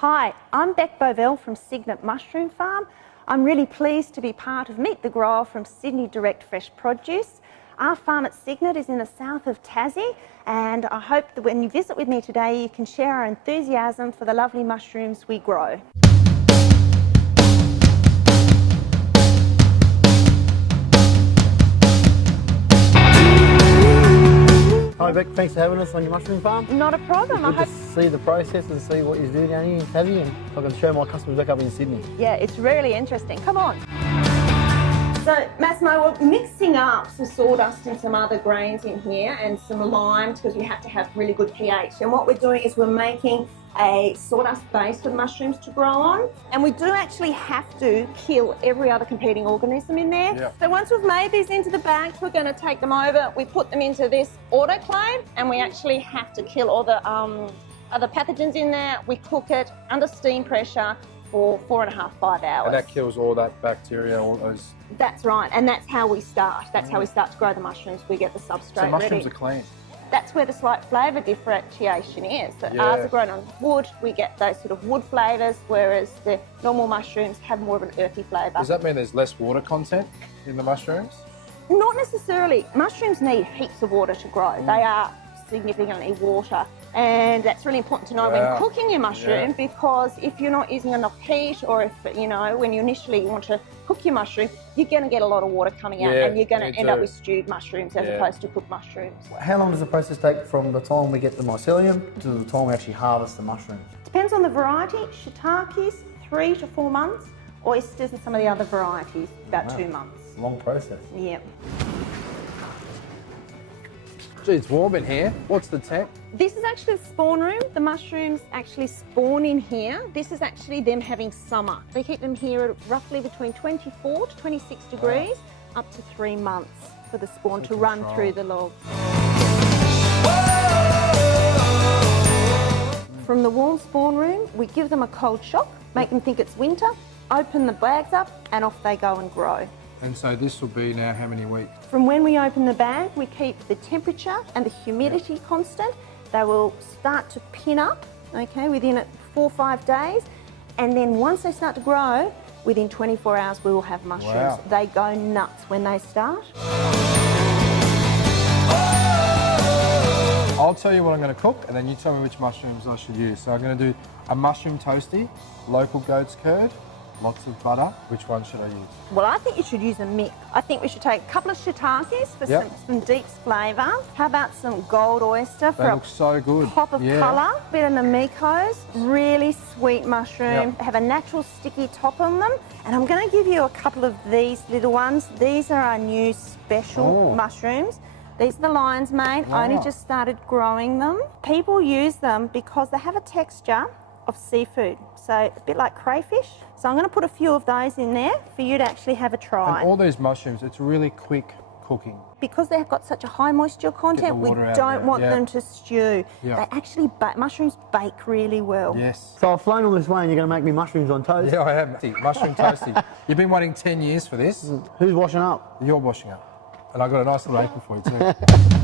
Hi, I'm Bec Bovell from Cygnet Mushroom Farm. I'm really pleased to be part of Meet the Grower from Sydney Direct Fresh Produce. Our farm at Cygnet is in the south of Tassie, and I hope that when you visit with me today you can share our enthusiasm for the lovely mushrooms we grow. Hi Bec, thanks for having us on your mushroom farm. Not a problem. Good to see the process and see what you do down here in Tassie, and I can show my customers back up in Sydney. Yeah, it's really interesting. Come on. So Massimo, we're mixing up some sawdust and some other grains in here and some lime because we have to have really good pH. And what we're doing is we're making a sawdust base for the mushrooms to grow on. And we do actually have to kill every other competing organism in there. Yeah. So once we've made these into the bags, we're going to take them over. We put them into this autoclave and we actually have to kill all the other pathogens in there. We cook it under steam pressure for 4.5 to 5 hours. And that kills all that bacteria, all those... That's right, and that's how we start. That's how we start to grow the mushrooms. We get the substrate So mushrooms ready. are clean. That's where the slight flavour differentiation is. So Yeah. ours are grown on wood, we get those sort of wood flavours, whereas the normal mushrooms have more of an earthy flavour. Does that mean there's less water content in the mushrooms? Not necessarily. Mushrooms need heaps of water to grow. They are significantly water. And that's really important to know when cooking your mushroom, because if you're not using enough heat, or if, you know, when you initially want to cook your mushroom, you're going to get a lot of water coming out and you're going to end up with stewed mushrooms as opposed to cooked mushrooms. How long does the process take from the time we get the mycelium to the time we actually harvest the mushrooms? Depends on the variety. Shiitakes, 3 to 4 months. Oysters and some of the other varieties, about 2 months. Long process. Yep. Gee, it's warm in here. What's the temp? This is actually the spawn room. The mushrooms actually spawn in here. This is actually them having summer. They keep them here at roughly between 24 to 26 degrees, up to 3 months for the spawn to run through the logs. From the warm spawn room, we give them a cold shock, make them think it's winter, open the bags up, and off they go and grow. And so this will be now how many weeks? From when we open the bag, we keep the temperature and the humidity constant. They will start to pin up, okay, within 4 or 5 days. And then once they start to grow, within 24 hours, we will have mushrooms. Wow. They go nuts when they start. I'll tell you what I'm going to cook, and then you tell me which mushrooms I should use. So I'm going to do a mushroom toasty, local goat's curd, lots of butter. Which one should I use? Well, I think you should use a mix. I think we should take a couple of shiitakes for some deep flavour. How about some gold oyster for They look so good. pop of colour? Bit of namikos, really sweet mushroom. Have a natural sticky top on them. And I'm going to give you a couple of these little ones. These are our new special mushrooms. These are the lion's mane. I only just started growing them. People use them because they have a texture of seafood, so a bit like crayfish. So I'm going to put a few of those in there for you to actually have a try. And all these mushrooms, it's really quick cooking. Because they've got such a high moisture content, we don't want them to stew. They actually, mushrooms bake really well. Yes. So I've flown all this way and you're going to make me mushrooms on toast? Yeah, I have. Mushroom toasty. You've been waiting 10 years for this. Who's washing up? You're washing up. And I've got a nice little apron for you too.